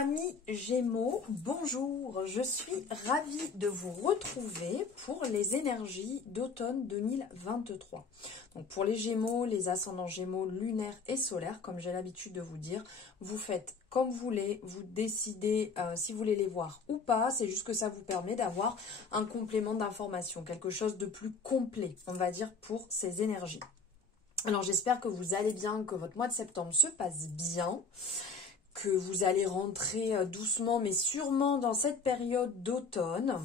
Amis Gémeaux, bonjour, je suis ravie de vous retrouver pour les énergies d'automne 2023. Donc pour les Gémeaux, les ascendants Gémeaux lunaires et solaires, comme j'ai l'habitude de vous dire, vous faites comme vous voulez, vous décidez si vous voulez les voir ou pas, c'est juste que ça vous permet d'avoir un complément d'information, quelque chose de plus complet, on va dire, pour ces énergies. Alors j'espère que vous allez bien, que votre mois de septembre se passe bien, que vous allez rentrer doucement mais sûrement dans cette période d'automne.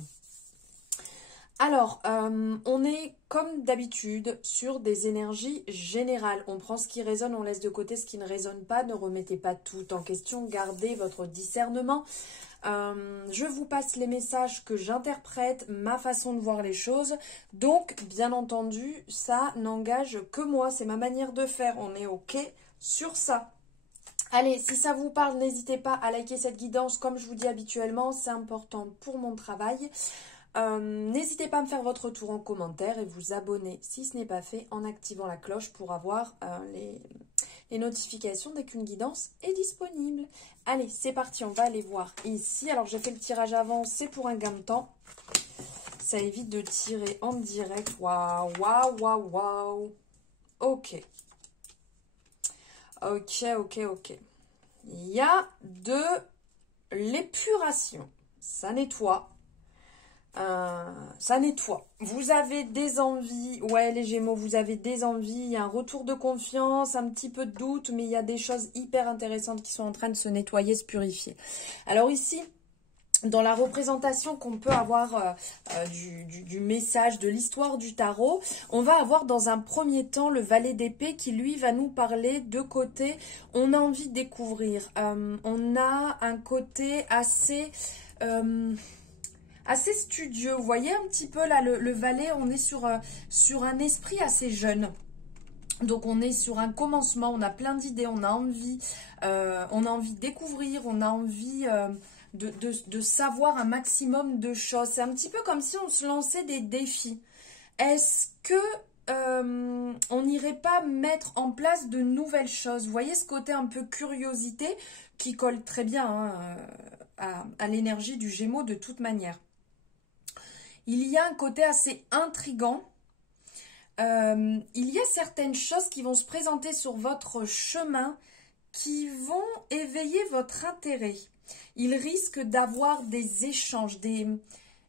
Alors, on est comme d'habitude sur des énergies générales. On prend ce qui résonne, on laisse de côté ce qui ne résonne pas. Ne remettez pas tout en question, gardez votre discernement. Je vous passe les messages que j'interprète, ma façon de voir les choses. Donc, bien entendu, ça n'engage que moi. C'est ma manière de faire. On est OK sur ça. Allez, si ça vous parle, n'hésitez pas à liker cette guidance. Comme je vous dis habituellement, c'est important pour mon travail. N'hésitez pas à me faire votre retour en commentaire et vous abonner si ce n'est pas fait en activant la cloche pour avoir les notifications dès qu'une guidance est disponible. Allez, c'est parti, on va aller voir ici. Alors, j'ai fait le tirage avant, c'est pour un gain de temps. Ça évite de tirer en direct. Waouh, waouh, waouh, waouh. Ok. Ok. Il y a de l'épuration. Ça nettoie. Ça nettoie. Vous avez des envies. Ouais, les Gémeaux, vous avez des envies. Il y a un retour de confiance, un petit peu de doute, mais il y a des choses hyper intéressantes qui sont en train de se nettoyer, se purifier. Alors ici, dans la représentation qu'on peut avoir du message, de l'histoire du tarot, on va avoir dans un premier temps le valet d'épée qui, lui, va nous parler de côté. On a envie de découvrir. On a un côté assez studieux. Vous voyez un petit peu là, le valet, on est sur un esprit assez jeune. Donc on est sur un commencement, on a plein d'idées, on a envie de découvrir, on a envie de savoir un maximum de choses. C'est un petit peu comme si on se lançait des défis. Est-ce que on n'irait pas mettre en place de nouvelles choses? Vous voyez ce côté un peu curiosité qui colle très bien à l'énergie du Gémeaux de toute manière. Il y a un côté assez intriguant. Il y a certaines choses qui vont se présenter sur votre chemin qui vont éveiller votre intérêt. Il risque d'avoir des échanges,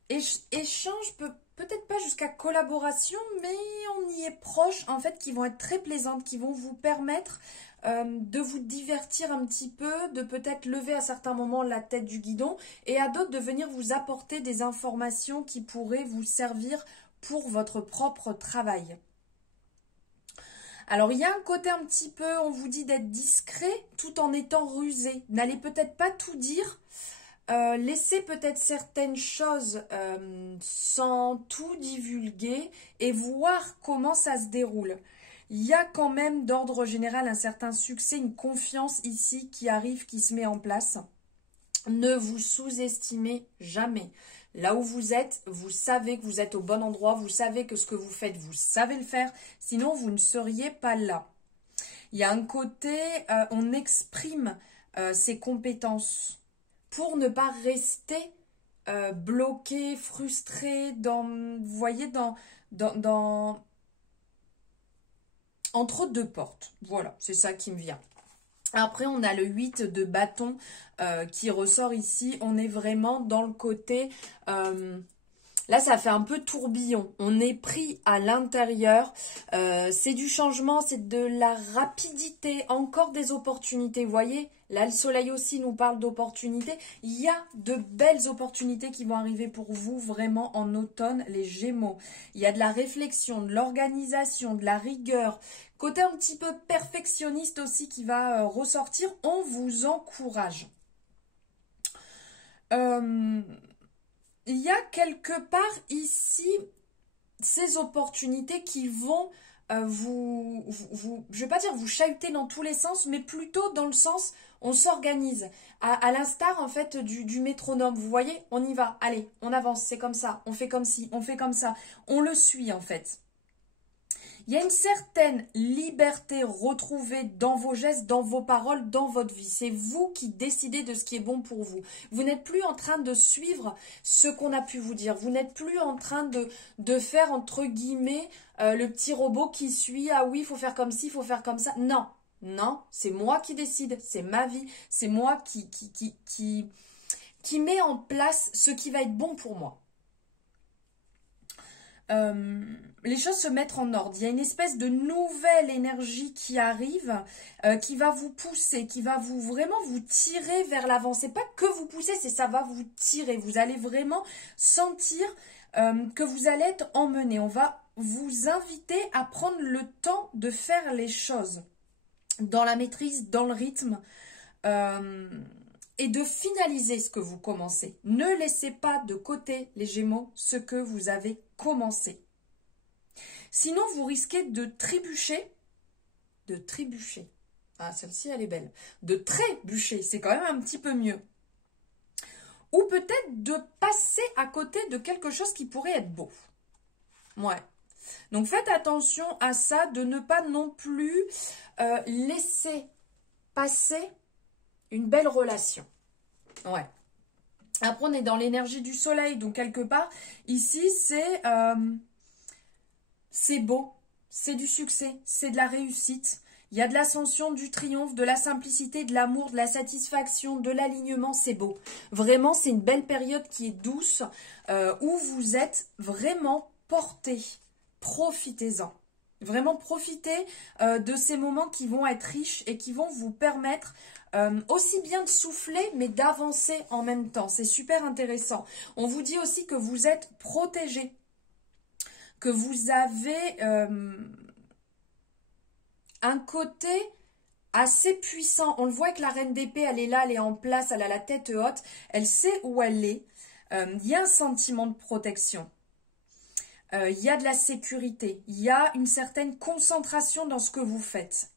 échanges peut-être pas jusqu'à collaboration, mais on y est proche, en fait, qui vont être très plaisantes, qui vont vous permettre de vous divertir un petit peu, de peut-être lever à certains moments la tête du guidon, et à d'autres de venir vous apporter des informations qui pourraient vous servir pour votre propre travail. Alors, il y a un côté un petit peu, on vous dit d'être discret tout en étant rusé. N'allez peut-être pas tout dire. Laissez peut-être certaines choses sans tout divulguer et voir comment ça se déroule. Il y a quand même d'ordre général un certain succès, une confiance ici qui arrive, qui se met en place. Ne vous sous-estimez jamais. Là où vous êtes, vous savez que vous êtes au bon endroit, vous savez que ce que vous faites, vous savez le faire, sinon vous ne seriez pas là. Il y a un côté, on exprime ses compétences pour ne pas rester bloqué, frustré, vous voyez, entre deux portes. Voilà, c'est ça qui me vient. Après, on a le 8 de bâton qui ressort ici. On est vraiment dans le côté... là, ça fait un peu tourbillon. On est pris à l'intérieur. C'est du changement, c'est de la rapidité, encore des opportunités. Vous voyez, là, le soleil aussi nous parle d'opportunités. Il y a de belles opportunités qui vont arriver pour vous vraiment en automne, les Gémeaux. Il y a de la réflexion, de l'organisation, de la rigueur. Côté un petit peu perfectionniste aussi qui va ressortir. On vous encourage. Il y a quelque part ici ces opportunités qui vont je ne vais pas dire vous chahuter dans tous les sens, mais plutôt dans le sens on s'organise. À l'instar en fait du métronome, vous voyez, on y va, allez, on avance, c'est comme ça, on fait comme ci, on fait comme ça, on le suit en fait. Il y a une certaine liberté retrouvée dans vos gestes, dans vos paroles, dans votre vie. C'est vous qui décidez de ce qui est bon pour vous. Vous n'êtes plus en train de suivre ce qu'on a pu vous dire. Vous n'êtes plus en train de faire, entre guillemets, le petit robot qui suit. Ah oui, il faut faire comme ci, il faut faire comme ça. Non, non, c'est moi qui décide. C'est ma vie. C'est moi qui met en place ce qui va être bon pour moi. Les choses se mettent en ordre. Il y a une espèce de nouvelle énergie qui arrive, qui va vous pousser, qui va vraiment vous tirer vers l'avant. C'est pas que vous pousser, c'est ça va vous tirer. Vous allez vraiment sentir que vous allez être emmené. On va vous inviter à prendre le temps de faire les choses dans la maîtrise, dans le rythme. Et de finaliser ce que vous commencez. Ne laissez pas de côté, les Gémeaux, ce que vous avez commencé. Sinon, vous risquez de trébucher. De trébucher. Ah, celle-ci, elle est belle. De trébucher, c'est quand même un petit peu mieux. Ou peut-être de passer à côté de quelque chose qui pourrait être beau. Ouais. Donc, faites attention à ça, de ne pas non plus laisser passer une belle relation. Ouais. Après, on est dans l'énergie du soleil. Donc, quelque part, ici, c'est beau. C'est du succès. C'est de la réussite. Il y a de l'ascension, du triomphe, de la simplicité, de l'amour, de la satisfaction, de l'alignement. C'est beau. Vraiment, c'est une belle période qui est douce, où vous êtes vraiment porté. Profitez-en. Vraiment, profitez de ces moments qui vont être riches et qui vont vous permettre aussi bien de souffler, mais d'avancer en même temps. C'est super intéressant. On vous dit aussi que vous êtes protégé, que vous avez un côté assez puissant. On le voit avec la reine d'épée, elle est là, elle est en place, elle a la tête haute, elle sait où elle est. Il y a un sentiment de protection. Il y a de la sécurité. Il y a une certaine concentration dans ce que vous faites.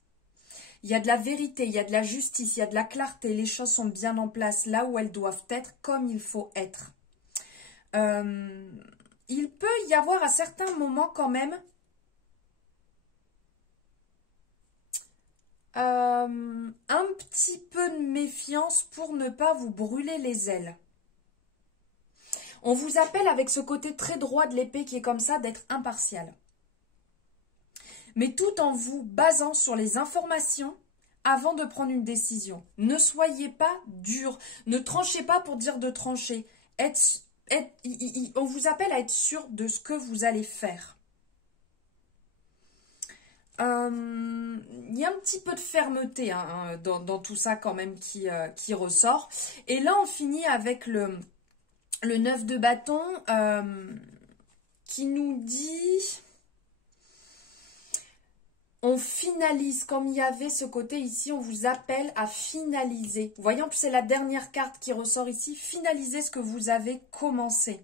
Il y a de la vérité, il y a de la justice, il y a de la clarté. Les choses sont bien en place là où elles doivent être, comme il faut être. Il peut y avoir à certains moments quand même un petit peu de méfiance pour ne pas vous brûler les ailes. On vous appelle avec ce côté très droit de l'épée qui est comme ça d'être impartial. Mais tout en vous basant sur les informations avant de prendre une décision. Ne soyez pas dur. Ne tranchez pas pour dire de trancher. On vous appelle à être sûr de ce que vous allez faire. Il y a un petit peu de fermeté dans tout ça quand même qui ressort. Et là, on finit avec le 9 de bâton qui nous dit... On finalise, comme il y avait ce côté ici, on vous appelle à finaliser. Vous voyez, en plus, c'est la dernière carte qui ressort ici. Finalisez ce que vous avez commencé.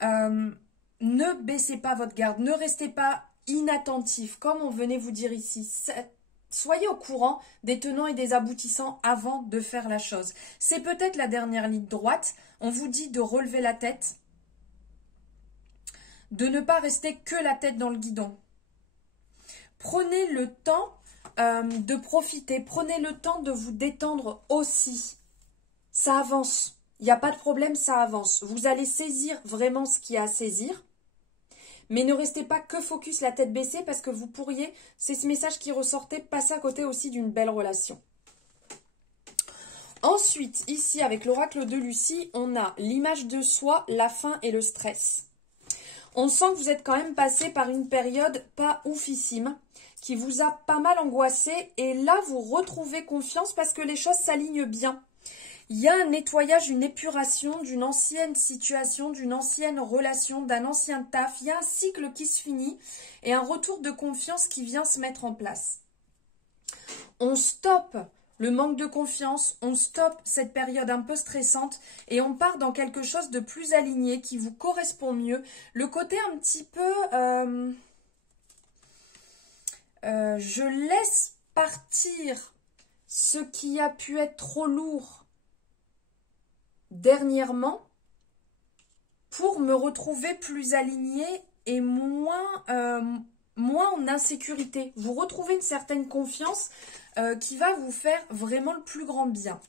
Ne baissez pas votre garde, ne restez pas inattentif, comme on venait vous dire ici. Soyez au courant des tenants et des aboutissants avant de faire la chose. C'est peut-être la dernière ligne droite. On vous dit de relever la tête, de ne pas rester que la tête dans le guidon. Prenez le temps de profiter. Prenez le temps de vous détendre aussi. Ça avance. Il n'y a pas de problème, ça avance. Vous allez saisir vraiment ce qu'il y a à saisir. Mais ne restez pas que focus la tête baissée parce que vous pourriez, c'est ce message qui ressortait, passer à côté aussi d'une belle relation. Ensuite, ici, avec l'oracle de Lucie, on a l'image de soi, la faim et le stress. On sent que vous êtes quand même passé par une période pas oufissime, qui vous a pas mal angoissé. Et là, vous retrouvez confiance parce que les choses s'alignent bien. Il y a un nettoyage, une épuration d'une ancienne situation, d'une ancienne relation, d'un ancien taf. Il y a un cycle qui se finit et un retour de confiance qui vient se mettre en place. On stoppe le manque de confiance, on stoppe cette période un peu stressante et on part dans quelque chose de plus aligné qui vous correspond mieux. Le côté un petit peu... je laisse partir ce qui a pu être trop lourd dernièrement pour me retrouver plus alignée et moins en insécurité. Vous retrouvez une certaine confiance qui va vous faire vraiment le plus grand bien.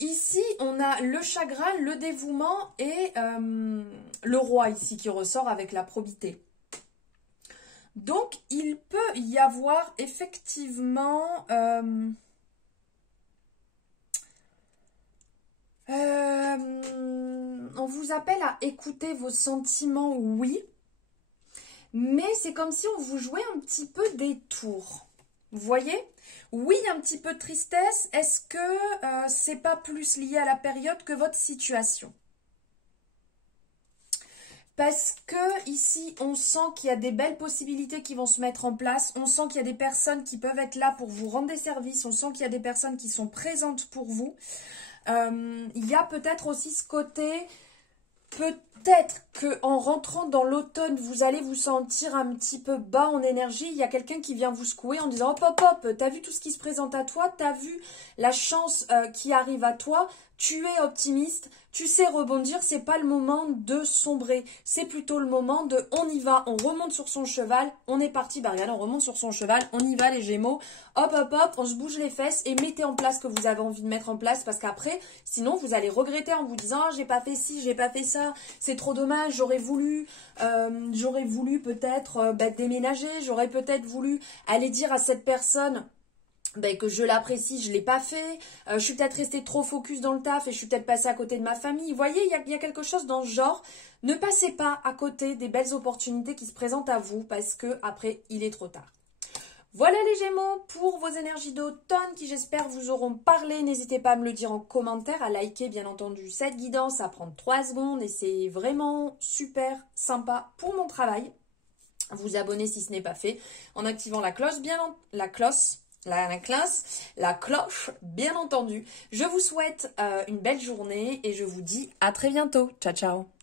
Ici, on a le chagrin, le dévouement et le roi ici qui ressort avec la probité. Donc, il peut y avoir effectivement... on vous appelle à écouter vos sentiments, oui. Mais c'est comme si on vous jouait un petit peu des tours. Vous voyez? Oui, un petit peu de tristesse. Est-ce que c'est pas plus lié à la période que votre situation? Parce que ici, on sent qu'il y a des belles possibilités qui vont se mettre en place. On sent qu'il y a des personnes qui peuvent être là pour vous rendre des services. On sent qu'il y a des personnes qui sont présentes pour vous. Il y a peut-être aussi ce côté... Peut-être qu'en rentrant dans l'automne, vous allez vous sentir un petit peu bas en énergie. Il y a quelqu'un qui vient vous secouer en disant « Hop, hop, hop, t'as vu tout ce qui se présente à toi, t'as vu la chance qui arrive à toi, tu es optimiste, tu sais rebondir, c'est pas le moment de sombrer. C'est plutôt le moment de on y va, on remonte sur son cheval, on est parti, bah regarde, on remonte sur son cheval, on y va les Gémeaux, hop, hop, hop, on se bouge les fesses et mettez en place ce que vous avez envie de mettre en place parce qu'après, sinon vous allez regretter en vous disant « j'ai pas fait ci, j'ai pas fait ça, c'est trop dommage, j'aurais voulu peut-être déménager, j'aurais peut-être voulu aller dire à cette personne... » que je l'apprécie, je ne l'ai pas fait, je suis peut-être restée trop focus dans le taf et je suis peut-être passée à côté de ma famille. Vous voyez, il y a quelque chose dans ce genre. Ne passez pas à côté des belles opportunités qui se présentent à vous parce que après il est trop tard. Voilà les Gémeaux pour vos énergies d'automne qui j'espère vous auront parlé. N'hésitez pas à me le dire en commentaire, à liker bien entendu cette guidance, ça prend 3 secondes et c'est vraiment super sympa pour mon travail. Vous abonner si ce n'est pas fait en activant la cloche, la cloche, bien entendu. Je vous souhaite une belle journée et je vous dis à très bientôt. Ciao, ciao.